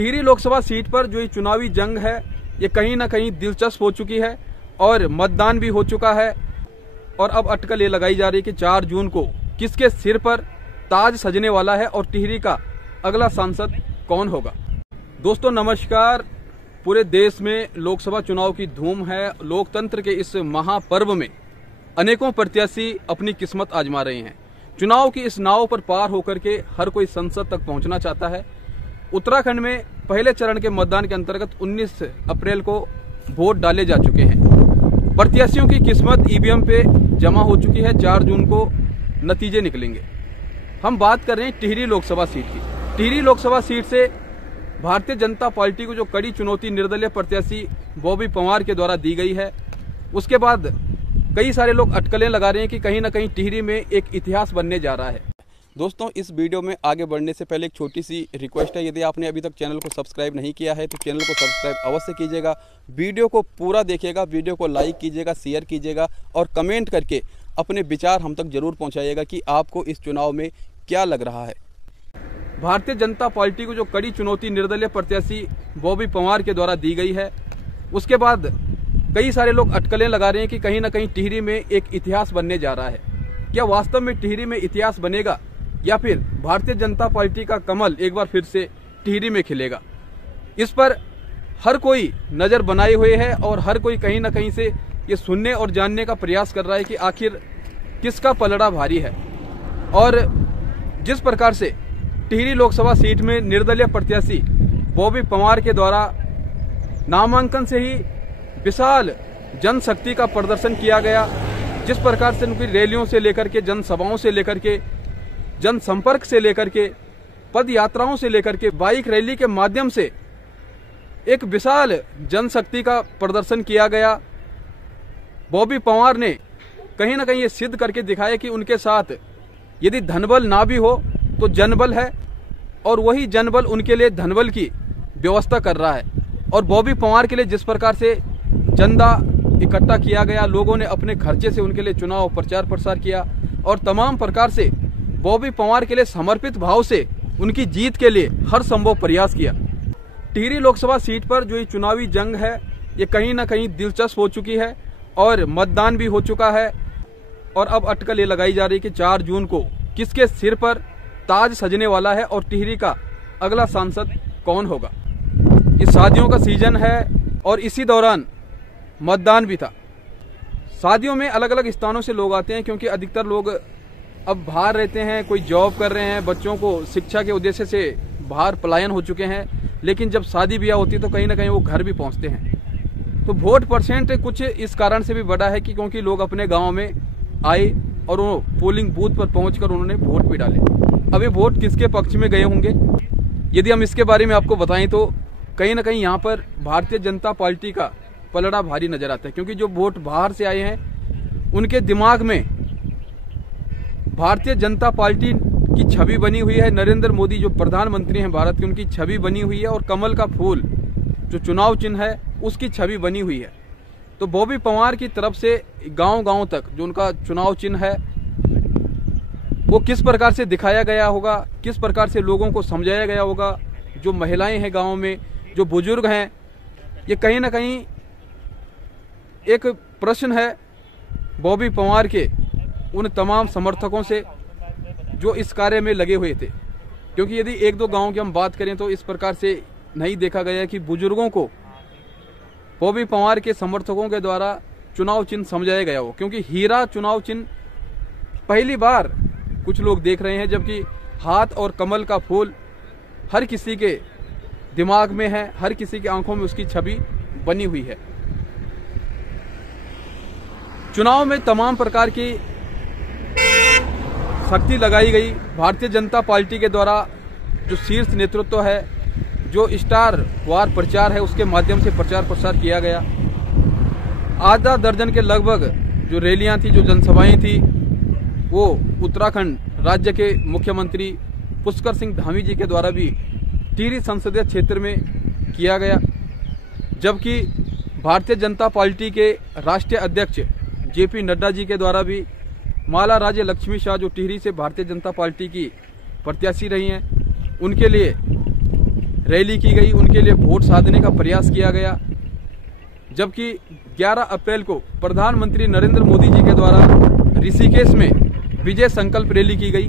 Tehri Lok Sabha seat पर जो ये चुनावी जंग है ये कहीं ना कहीं दिलचस्प हो चुकी है और मतदान भी हो चुका है। और अब अटकल ये लगाई जा रही है कि 4 जून को किसके सिर पर ताज सजने वाला है और टिहरी का अगला सांसद कौन होगा। दोस्तों नमस्कार। पूरे देश में लोकसभा चुनाव की धूम है। लोकतंत्र के इस महापर्व में अनेकों प्रत्याशी अपनी किस्मत आजमा रहे हैं। चुनाव की इस नाव पर पार होकर के हर कोई संसद तक पहुंचना चाहता है। उत्तराखंड में पहले चरण के मतदान के अंतर्गत 19 अप्रैल को वोट डाले जा चुके हैं। प्रत्याशियों की किस्मत ईवीएम पे जमा हो चुकी है। 4 जून को नतीजे निकलेंगे। हम बात कर रहे हैं टिहरी लोकसभा सीट की। टिहरी लोकसभा सीट से भारतीय जनता पार्टी को जो कड़ी चुनौती निर्दलीय प्रत्याशी बॉबी पंवार के द्वारा दी गई है, उसके बाद कई सारे लोग अटकलें लगा रहे हैं कि कहीं ना कहीं टिहरी में एक इतिहास बनने जा रहा है। दोस्तों इस वीडियो में आगे बढ़ने से पहले एक छोटी सी रिक्वेस्ट है। यदि आपने अभी तक चैनल को सब्सक्राइब नहीं किया है तो चैनल को सब्सक्राइब अवश्य कीजिएगा। वीडियो को पूरा देखिएगा, वीडियो को लाइक कीजिएगा, शेयर कीजिएगा और कमेंट करके अपने विचार हम तक जरूर पहुँचाइएगा कि आपको इस चुनाव में क्या लग रहा है। भारतीय जनता पार्टी को जो कड़ी चुनौती निर्दलीय प्रत्याशी बॉबी पंवार के द्वारा दी गई है, उसके बाद कई सारे लोग अटकलें लगा रहे हैं कि कहीं ना कहीं टिहरी में एक इतिहास बनने जा रहा है। क्या वास्तव में टिहरी में इतिहास बनेगा या फिर भारतीय जनता पार्टी का कमल एक बार फिर से टिहरी में खिलेगा? इस पर हर कोई नजर बनाए हुए है और हर कोई कहीं ना कहीं से ये सुनने और जानने का प्रयास कर रहा है कि आखिर किसका पलड़ा भारी है। और जिस प्रकार से टिहरी लोकसभा सीट में निर्दलीय प्रत्याशी बॉबी पंवार के द्वारा नामांकन से ही विशाल जनशक्ति का प्रदर्शन किया गया, जिस प्रकार से उनकी रैलियों से लेकर के, जनसभाओं से लेकर के, जनसंपर्क से लेकर के, पद यात्राओं से लेकर के, बाइक रैली के माध्यम से एक विशाल जनशक्ति का प्रदर्शन किया गया। बॉबी पंवार ने कहीं ना कहीं ये सिद्ध करके दिखाया कि उनके साथ यदि धनबल ना भी हो तो जनबल है और वही जनबल उनके लिए धनबल की व्यवस्था कर रहा है। और बॉबी पंवार के लिए जिस प्रकार से चंदा इकट्ठा किया गया, लोगों ने अपने खर्चे से उनके लिए चुनाव प्रचार प्रसार किया और तमाम प्रकार से बॉबी पंवार के लिए समर्पित भाव से उनकी जीत के लिए हर संभव प्रयास किया। टिहरी लोकसभा सीट पर जो ये चुनावी जंग है ये कहीं ना कहीं दिलचस्प हो चुकी है और मतदान भी हो चुका है। और अब अटकल ये लगाई जा रही है कि 4 जून को किसके सिर पर ताज सजने वाला है और टिहरी का अगला सांसद कौन होगा। ये शादियों का सीजन है और इसी दौरान मतदान भी था। शादियों में अलग अलग स्थानों से लोग आते हैं क्योंकि अधिकतर लोग अब बाहर रहते हैं, कोई जॉब कर रहे हैं, बच्चों को शिक्षा के उद्देश्य से बाहर पलायन हो चुके हैं। लेकिन जब शादी ब्याह होती है तो कहीं ना कहीं वो घर भी पहुंचते हैं। तो वोट परसेंट कुछ इस कारण से भी बढ़ा है कि क्योंकि लोग अपने गाँव में आए और वो पोलिंग बूथ पर पहुंचकर उन्होंने वोट भी डाले। अब ये वोट किसके पक्ष में गए होंगे, यदि हम इसके बारे में आपको बताएं तो कहीं ना कहीं यहाँ पर भारतीय जनता पार्टी का पलड़ा भारी नजर आता है। क्योंकि जो वोट बाहर से आए हैं उनके दिमाग में भारतीय जनता पार्टी की छवि बनी हुई है। नरेंद्र मोदी जो प्रधानमंत्री हैं भारत के, उनकी छवि बनी हुई है और कमल का फूल जो चुनाव चिन्ह है उसकी छवि बनी हुई है। तो बॉबी पंवार की तरफ से गांव-गांव तक जो उनका चुनाव चिन्ह है वो किस प्रकार से दिखाया गया होगा, किस प्रकार से लोगों को समझाया गया होगा। जो महिलाएं हैं गाँव में, जो बुजुर्ग हैं, ये कहीं ना कहीं एक प्रश्न है बॉबी पंवार के उन तमाम समर्थकों से जो इस कार्य में लगे हुए थे। क्योंकि यदि 1-2 गांव की हम बात करें तो इस प्रकार से नहीं देखा गया कि बुजुर्गों को बॉबी पंवार के समर्थकों के द्वारा चुनाव चिन्ह समझाया गया हो। क्योंकि हीरा चुनाव चिन्ह पहली बार कुछ लोग देख रहे हैं, जबकि हाथ और कमल का फूल हर किसी के दिमाग में है, हर किसी की आंखों में उसकी छवि बनी हुई है। चुनाव में तमाम प्रकार की शक्ति लगाई गई। भारतीय जनता पार्टी के द्वारा जो शीर्ष नेतृत्व है, जो स्टार वार प्रचार है, उसके माध्यम से प्रचार प्रसार किया गया। आधा दर्जन के लगभग जो रैलियां थी, जो जनसभाएं थी, वो उत्तराखंड राज्य के मुख्यमंत्री पुष्कर सिंह धामी जी के द्वारा भी टिहरी संसदीय क्षेत्र में किया गया। जबकि भारतीय जनता पार्टी के राष्ट्रीय अध्यक्ष जेपी नड्डा जी के द्वारा भी माला राज्य लक्ष्मी शाह, जो टिहरी से भारतीय जनता पार्टी की प्रत्याशी रही हैं, उनके लिए रैली की गई, उनके लिए वोट साधने का प्रयास किया गया। जबकि 11 अप्रैल को प्रधानमंत्री नरेंद्र मोदी जी के द्वारा ऋषिकेश में विजय संकल्प रैली की गई।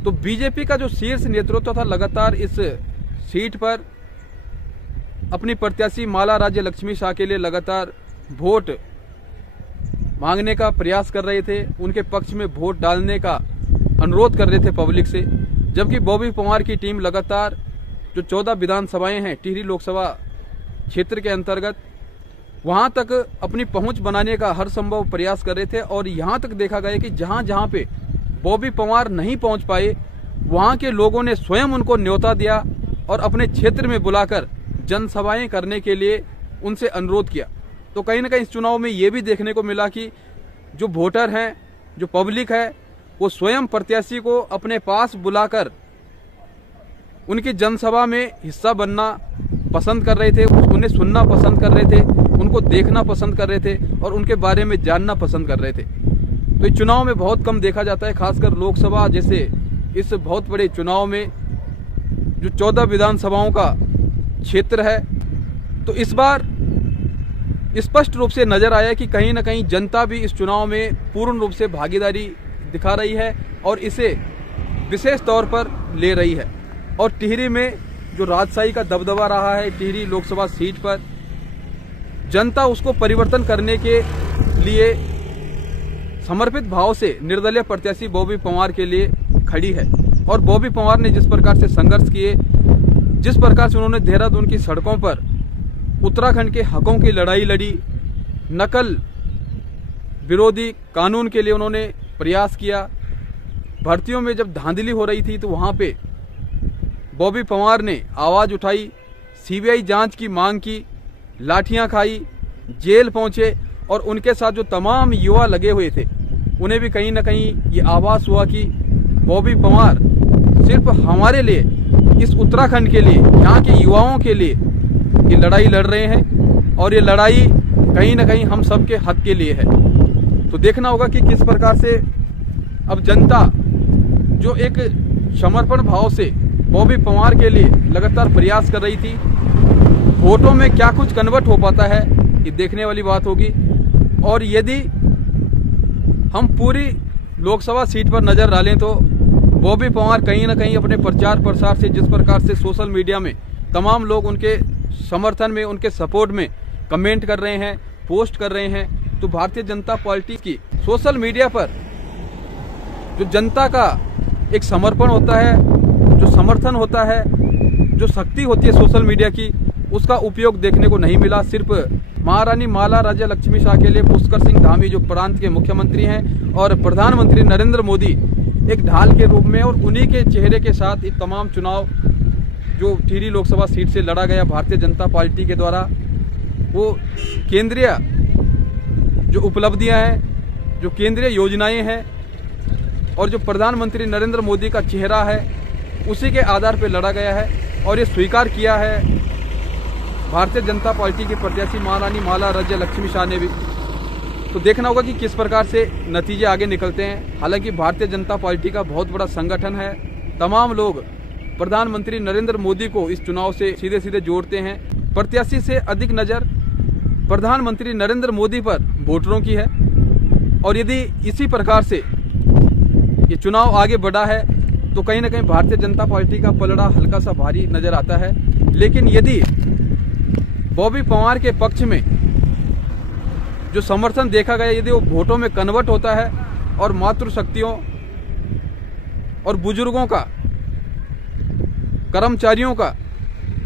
तो बीजेपी का जो शीर्ष नेतृत्व था लगातार इस सीट पर अपनी प्रत्याशी माला राज्य लक्ष्मी शाह के लिए लगातार वोट मांगने का प्रयास कर रहे थे, उनके पक्ष में वोट डालने का अनुरोध कर रहे थे पब्लिक से। जबकि बॉबी पवार की टीम लगातार जो 14 विधानसभाएं हैं टिहरी लोकसभा क्षेत्र के अंतर्गत, वहां तक अपनी पहुंच बनाने का हर संभव प्रयास कर रहे थे। और यहां तक देखा गया कि जहां जहां पे बॉबी पवार नहीं पहुंच पाए, वहां के लोगों ने स्वयं उनको न्योता दिया और अपने क्षेत्र में बुलाकर जनसभाएं करने के लिए उनसे अनुरोध किया। तो कहीं ना कहीं इस चुनाव में ये भी देखने को मिला कि जो वोटर हैं, जो पब्लिक है, वो स्वयं प्रत्याशी को अपने पास बुलाकर उनकी जनसभा में हिस्सा बनना पसंद कर रहे थे, उन्हें सुनना पसंद कर रहे थे, उनको देखना पसंद कर रहे थे और उनके बारे में जानना पसंद कर रहे थे। तो इस चुनाव में बहुत कम देखा जाता है, खासकर लोकसभा जैसे इस बहुत बड़े चुनाव में जो 14 विधानसभाओं का क्षेत्र है। तो इस बार स्पष्ट रूप से नजर आया कि कहीं ना कहीं जनता भी इस चुनाव में पूर्ण रूप से भागीदारी दिखा रही है और इसे विशेष तौर पर ले रही है। और टिहरी में जो राजशाही का दबदबा रहा है टिहरी लोकसभा सीट पर, जनता उसको परिवर्तन करने के लिए समर्पित भाव से निर्दलीय प्रत्याशी बॉबी पवार के लिए खड़ी है। और बॉबी पवार ने जिस प्रकार से संघर्ष किए, जिस प्रकार से उन्होंने देहरादून की सड़कों पर उत्तराखंड के हकों की लड़ाई लड़ी, नकल विरोधी कानून के लिए उन्होंने प्रयास किया, भर्तियों में जब धांधली हो रही थी तो वहां पे बॉबी पवार ने आवाज उठाई, सीबीआई जांच की मांग की, लाठियां खाई, जेल पहुंचे और उनके साथ जो तमाम युवा लगे हुए थे उन्हें भी कहीं ना कहीं ये आभास हुआ कि बॉबी पवार सिर्फ हमारे लिए, इस उत्तराखंड के लिए, यहाँ के युवाओं के लिए ये लड़ाई लड़ रहे हैं और ये लड़ाई कहीं ना कहीं हम सबके हक के लिए है। तो देखना होगा कि किस प्रकार से अब जनता जो एक समर्पण भाव से बॉबी पवार के लिए लगातार प्रयास कर रही थी, वोटों में क्या कुछ कन्वर्ट हो पाता है ये देखने वाली बात होगी। और यदि हम पूरी लोकसभा सीट पर नजर डालें तो बॉबी पवार कहीं ना कहीं अपने प्रचार प्रसार से जिस प्रकार से सोशल मीडिया में तमाम लोग उनके समर्थन में, उनके सपोर्ट में कमेंट कर रहे हैं, पोस्ट कर रहे हैं, तो भारतीय जनता पार्टी की सोशल मीडिया पर जो जनता का एक समर्पण होता है, जो समर्थन होता है, जो शक्ति होती है सोशल मीडिया की, उसका उपयोग देखने को नहीं मिला। सिर्फ महारानी माला राज्य लक्ष्मी शाह के लिए पुष्कर सिंह धामी जो प्रांत के मुख्यमंत्री हैं और प्रधानमंत्री नरेंद्र मोदी एक ढाल के रूप में और उन्हीं के चेहरे के साथ ये तमाम चुनाव जो टिहरी लोकसभा सीट से लड़ा गया भारतीय जनता पार्टी के द्वारा, वो केंद्रीय जो उपलब्धियां हैं, जो केंद्रीय योजनाएं हैं और जो प्रधानमंत्री नरेंद्र मोदी का चेहरा है, उसी के आधार पर लड़ा गया है। और ये स्वीकार किया है भारतीय जनता पार्टी की प्रत्याशी महारानी माला राज्य लक्ष्मी शाह ने भी। तो देखना होगा कि किस प्रकार से नतीजे आगे निकलते हैं। हालांकि भारतीय जनता पार्टी का बहुत बड़ा संगठन है, तमाम लोग प्रधानमंत्री नरेंद्र मोदी को इस चुनाव से सीधे सीधे जोड़ते हैं। प्रत्याशी से अधिक नजर प्रधानमंत्री नरेंद्र मोदी पर वोटरों की है और यदि इसी प्रकार से ये चुनाव आगे बढ़ा है तो कहीं ना कहीं भारतीय जनता पार्टी का पलड़ा हल्का सा भारी नजर आता है। लेकिन यदि बॉबी पवार के पक्ष में जो समर्थन देखा गया, यदि वो वोटों में कन्वर्ट होता है और मातृशक्तियों और बुजुर्गों का, कर्मचारियों का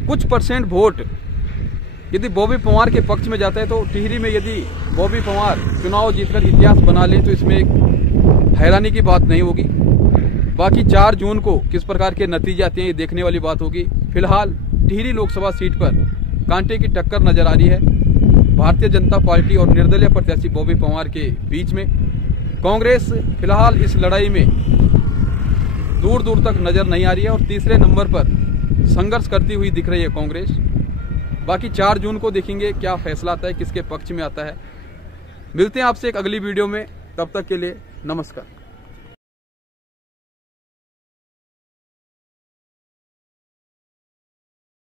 कुछ परसेंट वोट यदि बॉबी पवार के पक्ष में जाता है, तो टिहरी में यदि बॉबी पवार चुनाव जीतकर इतिहास बना ले तो इसमें एक हैरानी की बात नहीं होगी। बाकी 4 जून को किस प्रकार के नतीजे आते हैं ये देखने वाली बात होगी। फिलहाल टिहरी लोकसभा सीट पर कांटे की टक्कर नजर आ रही है भारतीय जनता पार्टी और निर्दलीय प्रत्याशी बॉबी पवार के बीच में। कांग्रेस फिलहाल इस लड़ाई में दूर दूर तक नजर नहीं आ रही है और तीसरे नंबर पर संघर्ष करती हुई दिख रही है कांग्रेस। बाकी 4 जून को देखेंगे क्या फैसला आता है, किसके पक्ष में आता है। मिलते हैं आपसे एक अगली वीडियो में, तब तक के लिए नमस्कार।